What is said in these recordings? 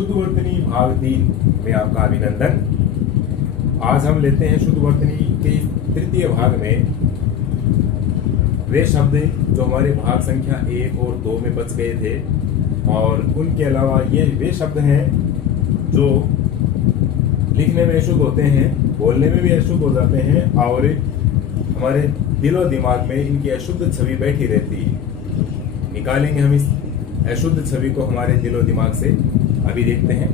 शुद्धवर्तनी भाग 3 में आपका अभिनंदन। आज हम लेते हैं शुद्धवर्तनी के तृतीय भाग में वे शब्द जो हमारे भाग संख्या 1 और 2 में बच गए थे, और उनके अलावा ये वे शब्द हैं जो लिखने में अशुद्ध होते हैं, बोलने में भी अशुद्ध हो जाते हैं और हमारे दिलो दिमाग में इनकी अशुद्ध छवि बैठी रहती है। निकालेंगे हम इस अशुद्ध छवि को हमारे दिलो दिमाग से। अभी देखते हैं,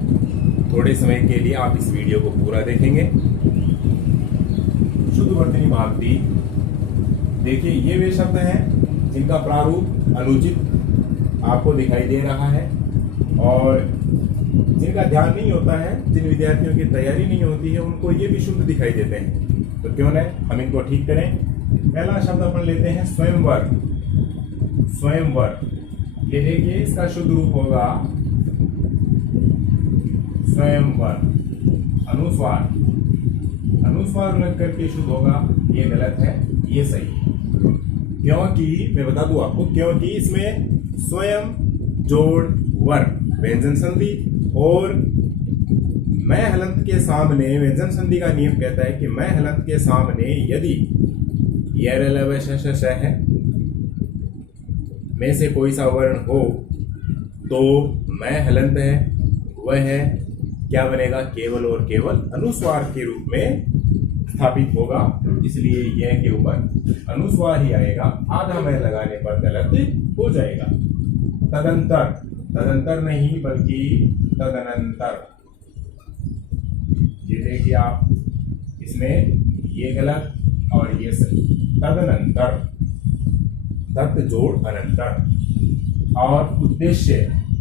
थोड़े समय के लिए आप इस वीडियो को पूरा देखेंगे। शुद्धवर्तनी भाग 3। देखिए, ये वे शब्द हैं जिनका प्रारूप अनुचित आपको दिखाई दे रहा है और जिनका ध्यान नहीं होता है, जिन विद्यार्थियों की तैयारी नहीं होती है, उनको ये भी शुद्ध दिखाई देते हैं। तो क्यों न हम इनको ठीक करें। पहला शब्द अपन लेते हैं स्वयंवर। स्वयंवर, ये देखिए इसका शुद्ध रूप होगा स्वयंवर। अनुस्वार, अनुस्वार लग करके शुद्ध होगा, ये गलत है, ये सही है। क्योंकि मैं बता दूं आपको, क्योंकि इसमें स्वयं जोड़ वर व्यंजन संधि और मैं हलंत के सामने व्यंजन संधि का नियम कहता है कि मैं हलंत के सामने यदि य है में से कोई सा वर्ण हो तो मैं हलंत है, वह है क्या बनेगा, केवल और केवल अनुस्वार के रूप में स्थापित होगा। इसलिए यह के ऊपर अनुस्वार ही आएगा, आधा मैं लगाने पर गलत हो जाएगा। तदंतर, तदंतर नहीं बल्कि तदनंतर। ये देखिए आप, इसमें ये गलत और ये सही। तदनंतर, तत् जोड़ अनंतर। और उद्देश्य,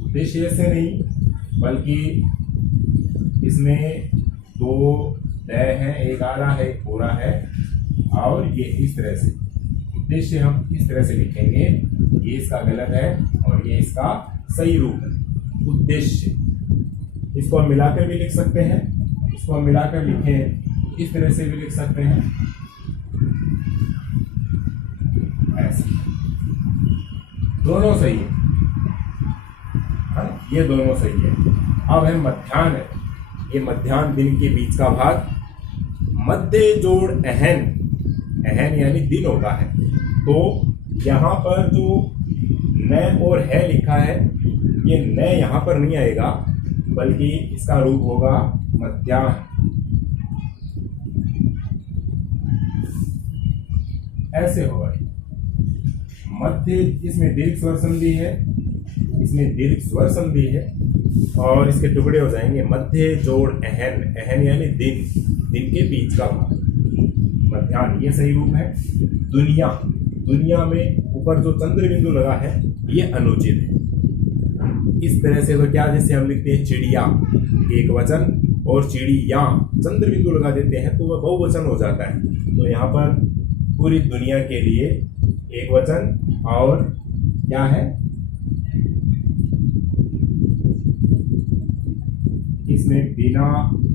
उद्देश्य से नहीं बल्कि इसमें 2 लय है, एक आधा है, एक पूरा है, और ये इस तरह से उद्देश्य हम इस तरह से लिखेंगे। ये इसका गलत है और ये इसका सही रूप है, उद्देश्य। इसको हम मिलाकर भी लिख सकते हैं, इसको हम मिलाकर लिखें इस तरह से भी लिख सकते हैं, ऐसे। दोनों सही है, ये दोनों सही है। अब है मध्याह्न। ये मध्याह्न दिन के बीच का भाग। मध्य जोड़ अहन, अहन यानी दिन होता है। तो यहाँ पर जो न और है लिखा है, ये न यहाँ पर नहीं आएगा बल्कि इसका रूप होगा मध्याह्न। ऐसे होगा मध्य। इसमें दीर्घ स्वर संधि है, इसमें दीर्घ स्वर संधि है और इसके टुकड़े हो जाएंगे मध्य जोड़ अहन। अहन यानी दिन, दिन के बीच का भाग, मध्याह्न, ये सही रूप है। दुनिया, दुनिया में ऊपर जो चंद्र बिंदु लगा है ये अनुचित है। इस तरह से तो क्या, जैसे हम लिखते हैं चिड़िया एक वचन और चिड़िया चंद्र बिंदु लगा देते हैं तो वह बहुवचन हो जाता है। तो यहाँ पर पूरी दुनिया के लिए एक वचन और क्या है, इसमें बिना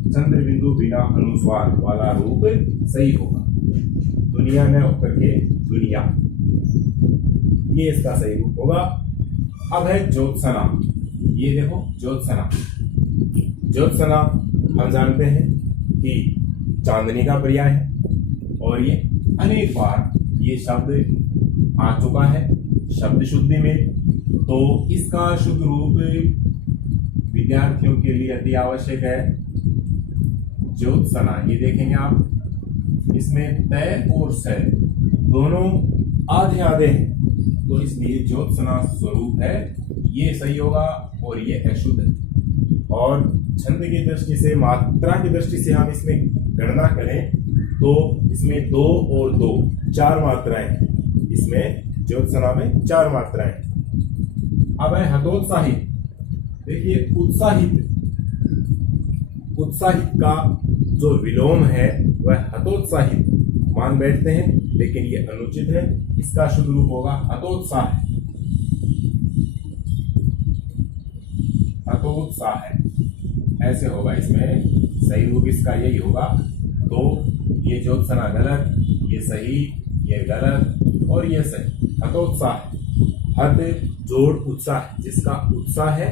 चंद्र बिंदु बिना अनुस्वार वाला रूप सही होगा। दुनिया में होकर के दुनिया, ये इसका सही रूप होगा। अब है ज्योत्सना। ये देखो ज्योत्सना, ज्योत्सना हम जानते हैं कि चांदनी का पर्याय है और ये अनेक बार ये शब्द आ चुका है शब्द शुद्धि में। तो इसका शुद्ध रूप विद्यार्थियों के लिए अति आवश्यक है ज्योत्सना। ये देखेंगे आप, इसमें तय और स दोनों आधे आधे हैं, तो इसलिए ज्योत्सना स्वरूप है, ये सही होगा और ये अशुद्ध है। और छंद की दृष्टि से, मात्रा की दृष्टि से हम इसमें गणना करें तो इसमें 2 और 2 4 मात्राएं हैं। इसमें ज्योत्सना में 4 मात्राएं। अब है हतोत्साहित। देखिए उत्साहित, उत्साहित का जो विलोम है वह हतोत्साहित मान बैठते हैं, लेकिन ये अनुचित है। इसका शुद्ध रूप होगा हतोत्साह, हतोत्साह, ऐसे होगा। इसमें सही रूप इसका यही होगा। तो ये ज्योत्सना गलत, ये सही, ये गलत और ये सही। हतोत्साह, हत जोड़ उत्साह, जिसका उत्साह है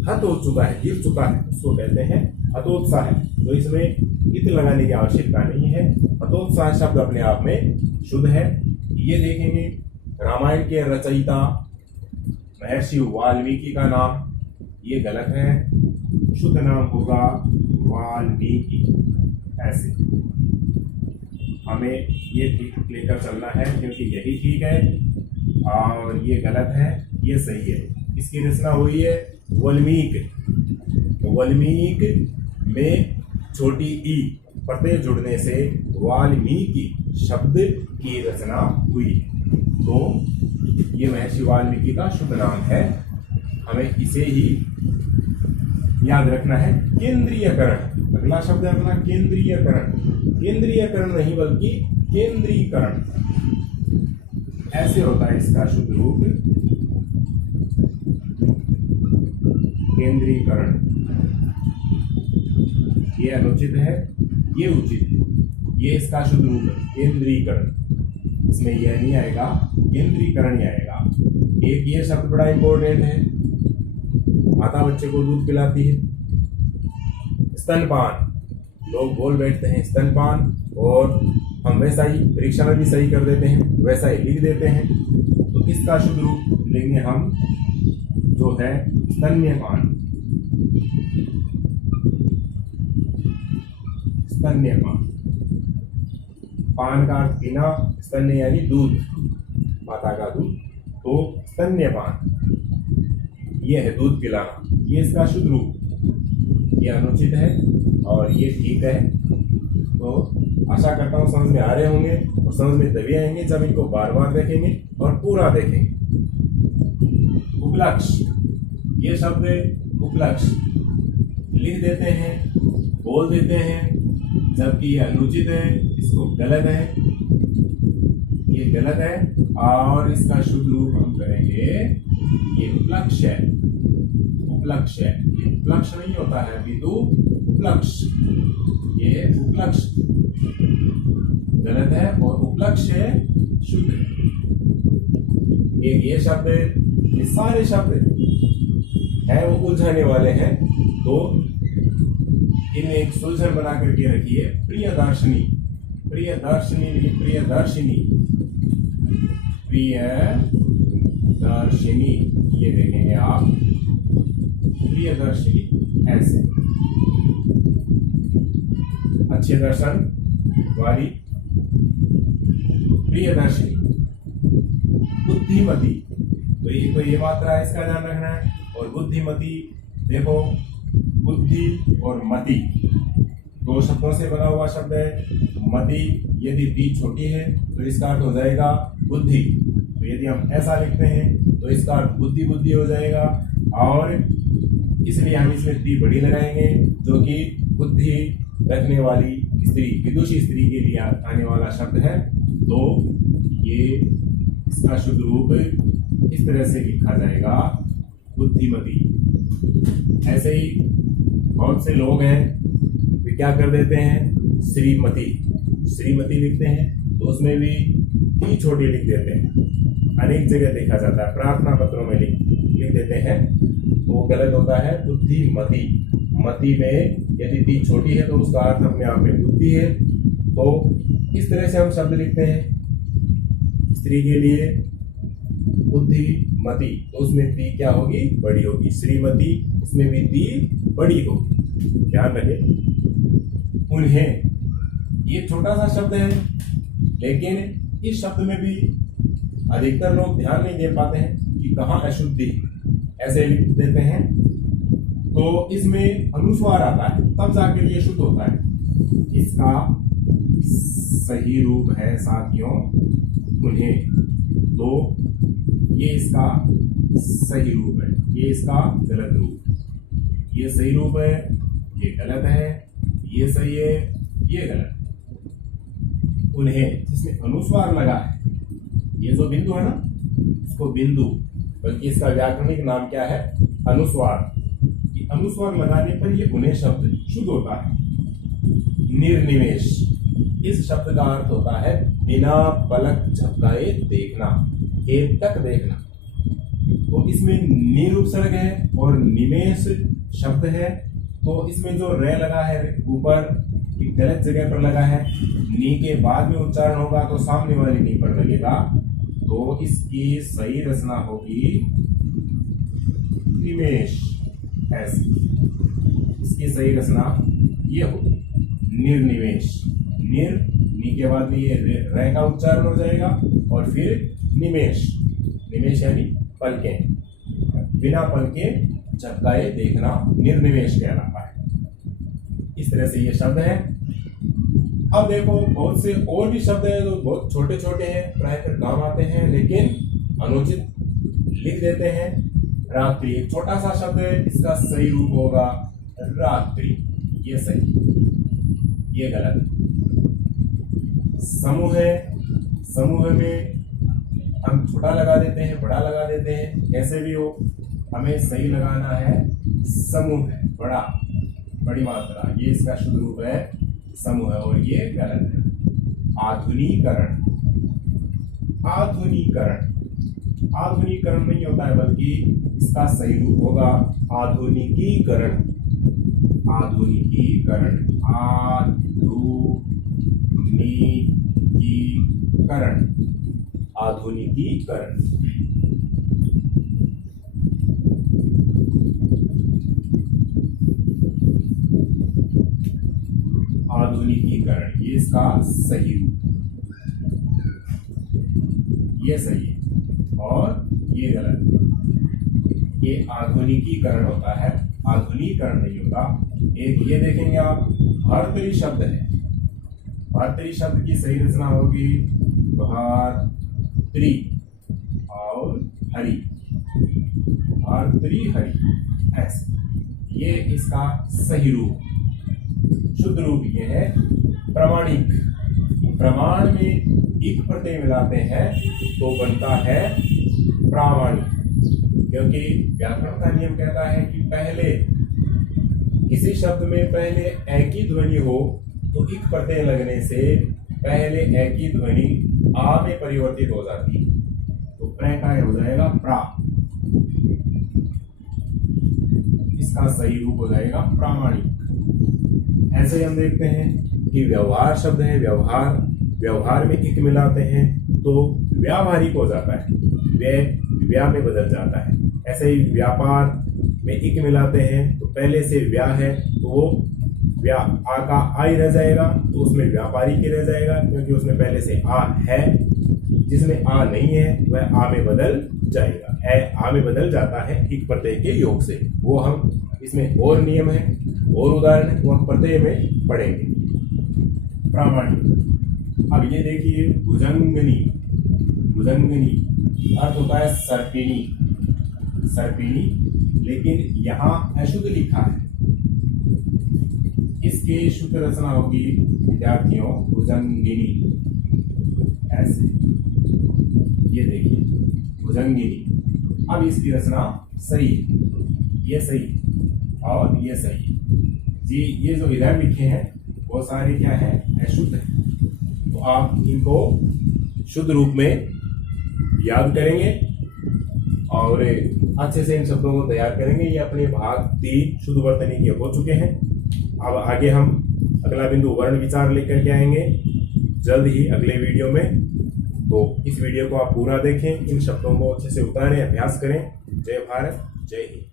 हत हो चुका है, गिर चुका है, उसको कहते हैं हतोत्साह है। तो इसमें इत लगाने की आवश्यकता नहीं है। हतोत्साह शब्द अपने आप में शुद्ध है। ये देखेंगे रामायण के रचयिता महर्षि वाल्मीकि का नाम, ये गलत है। शुद्ध नाम होगा वाल्मीकि। ऐसे हमें ये ठीक लेकर चलना है, क्योंकि यही ठीक है और ये गलत है, ये सही है। इसकी रचना हुई है वाल्मीकि। वाल्मीकि में छोटी ई प्रत्यय जुड़ने से वाल्मीकि शब्द की रचना हुई। तो ये महर्षि वाल्मीकि का शुद्ध नाम है। हमें इसे ही याद रखना है। केंद्रीयकरण अगला शब्द है अपना, केंद्रीयकरण। केंद्रीयकरण नहीं बल्कि केंद्रीकरण, ऐसे होता है इसका शुद्ध रूप, केंद्रीकरण। ये अनुचित है, ये उचित है। ये इसका शुद्ध रूप है केंद्रीकरण। इसमें यह नहीं आएगा, केंद्रीकरण ही आएगा। एक ये शब्द बड़ा इंपॉर्टेंट है। माता बच्चे को दूध पिलाती है। स्तनपान, लोग बोल बैठते हैं स्तनपान, और हम वैसा ही परीक्षा में भी सही कर देते हैं, वैसा ही लिख देते हैं। तो इसका शुद्ध रूप लेंगे हम, जो है स्तन्यपान। स्तन्यपान, पान का अर्थ पीना, स्तन्य यानी दूध, माता का दूध। तो स्तन्यपान ये है दूध पिलाना, ये इसका शुद्ध रूप। ये अनुचित है और ये ठीक है। तो आशा करता हूँ समझ में आ रहे होंगे, और समझ में तभी आएंगे जब इनको बार बार देखेंगे और पूरा देखेंगे। उपलक्ष, ये शब्द उपलक्ष लिख देते हैं, बोल देते हैं, जबकि ये अनुचित है, इसको गलत है, ये गलत है। और इसका शुद्ध रूप हम करेंगे, ये उपलक्ष है। उपलक्ष है, ये उपलक्ष नहीं होता है अपितु उपलक्ष। ये उपलक्ष गलत है और उपलक्ष है शुद्ध। एक ये शब्द, ये सारे शब्द हैं वो उलझाने वाले हैं। तो इनमें एक सुलझन बना करके रखिए। प्रियदर्शिनी, प्रियदर्शिनी नहीं प्रियदर्शिनी, प्रियदर्शिनी, ये देखेंगे आप प्रियदर्शिनी। ऐसे अच्छे दर्शन वाली प्रियदर्शिनी। बुद्धिमती, तो ये मात्रा है, इसका ध्यान रखना है। और बुद्धिमती, देखो बुद्धि और मति दो शब्दों से बना हुआ शब्द है। मति यदि ती छोटी है तो इसका अर्थ हो जाएगा बुद्धि। तो यदि हम ऐसा लिखते हैं तो इसका अर्थ बुद्धि बुद्धि हो जाएगा, और इसलिए हम इसमें ती बड़ी लगाएंगे, जो कि बुद्धि रखने वाली स्त्री, विदुषी स्त्री के लिए आने वाला शब्द है। तो ये इसका शुद्ध रूप इस तरह से लिखा जाएगा, बुद्धिमती। ऐसे ही बहुत से लोग हैं वे क्या कर देते हैं, श्रीमती, श्रीमती लिखते हैं, तो उसमें भी टी छोटी लिख देते हैं। अनेक जगह देखा जाता है, प्रार्थना पत्रों में लिख देते हैं, तो वो गलत होता है। बुद्धिमती, मती में यदि टी छोटी है तो उसका अर्थ अपने आप में बुद्धि है। तो इस तरह से हम शब्द लिखते हैं स्त्री के लिए, बुद्धिमती, तो उसमें ती क्या होगी, बड़ी होगी। श्रीमती, उसमें भी ती बड़ी होगी, ध्यान रहे। उन्हें, ये छोटा सा शब्द है, लेकिन इस शब्द में भी अधिकतर लोग ध्यान नहीं दे पाते हैं कि कहाँ अशुद्धि, ऐसे लिख देते हैं। तो इसमें अनुस्वार आता है, तब जाकर ये शुद्ध होता है। इसका सही रूप है साथियों उन्हें। तो ये इसका सही रूप है, ये इसका गलत रूप। ये सही रूप है, ये गलत है, ये सही है, ये गलत। उन्हें, जिसमें अनुस्वार लगा है, ये जो बिंदु है ना, इसको बिंदु, बल्कि इसका व्याकरणिक नाम क्या है, अनुस्वार। ये अनुस्वार लगाने पर ये उन्हें शब्द शुद्ध होता है। निर्निमेष, इस शब्द का अर्थ होता है बिना पलक झपकाए देखना, एकटक देखना। तो इसमें नी उपसर्ग है और निमेष शब्द है, तो इसमें जो रे लगा है ऊपर एक गलत जगह पर लगा है, नी के बाद में उच्चारण होगा तो सामने वाली नी पर लगेगा, तो इसकी सही रचना होगी निमेष, ऐसी इसकी सही रचना ये होगी निर्निमेष। नी के बाद में ये रे का उच्चारण हो जाएगा और फिर निमेष, निमेष यानी पलकें, बिना पलके झपकाए देखना निर्निमेष कहलाता है। इस तरह से ये शब्द है। अब देखो बहुत से और भी शब्द हैं जो बहुत छोटे छोटे हैं, प्रायः काम आते हैं लेकिन अनुचित लिख देते हैं। रात्रि एक छोटा सा शब्द है, इसका सही रूप होगा रात्रि, ये सही, ये गलत। समूह है, समूह में हम छोटा लगा देते हैं, बड़ा लगा देते हैं, कैसे भी हो हमें सही लगाना है समूह है, बड़ा, बड़ी मात्रा, ये इसका शुद्ध रूप है समूह है और ये गलत है। आधुनिकरण, आधुनिकरण, आधुनिकरण नहीं होता है बल्कि इसका सही रूप होगा आधुनिकीकरण, आधुनिकीकरण, आधुनिकीकरण, आधुनिकीकरण। आधुनिकीकरण, ये इसका सही रूप, ये सही है और ये गलत। ये आधुनिकीकरण होता है, आधुनिकीकरण नहीं होता। एक ये देखेंगे आप भर्तृ शब्द है, भर्तृ शब्द की सही रचना होगी भर्तृ और हरि, भर्तृ हरि, ऐसे ये इसका सही रूप, शुद्ध रूप ये है प्रमाणिक। प्रमाण में इक प्रत्यय मिलाते हैं तो बनता है प्रामाणिक, क्योंकि व्याकरण का नियम कहता है कि पहले किसी शब्द में पहले ए की ध्वनि हो तो इक प्रत्यय लगने से पहले ए की ध्वनि आ में परिवर्तित हो जाती है, तो प्र का हो जाएगा प्रा, इसका सही रूप हो जाएगा प्रामाणिक। ऐसे ही हम देखते हैं कि व्यवहार शब्द है, व्यवहार, व्यवहार में इक मिलाते हैं तो व्यावहारिक हो जाता है, व्या में बदल जाता है। ऐसे ही व्यापार में इक मिलाते हैं तो पहले से व्या है तो वो व्या आ का आ ही रह जाएगा, तो उसमें व्यापारिक ही रह जाएगा क्योंकि उसमें पहले से आ है। जिसमें आ नहीं है वह आ में बदल जाएगा, ए आ में बदल जाता है इक प्रत्यय के योग से। वो हम इसमें और नियम है और उदाहरण है वो हम प्रत्यय में पढ़ेंगे। प्रामाणिक, अब ये देखिए भुजंगनी, भुजंगनी अर्थ होता है सर्पिणी, सर्पिणी, लेकिन यहाँ अशुद्ध लिखा है, इसकी शुद्ध रचना होगी विद्यार्थियों भुजंगिनी, ऐसे, ये देखिए भुजंगिनी। अब इसकी रचना सही है, ये सही और ये सही जी। ये जो इधर लिखे हैं वो सारे क्या है अशुद्ध है, तो आप इनको शुद्ध रूप में याद करेंगे और अच्छे से इन शब्दों को तैयार करेंगे। ये अपने भाग 3 शुद्ध वर्तनी के हो चुके हैं। अब आगे हम अगला बिंदु वर्ण विचार लेकर के आएंगे जल्द ही अगले वीडियो में। तो इस वीडियो को आप पूरा देखें, इन शब्दों को अच्छे से उतारें, अभ्यास करें। जय भारत, जय हिंद।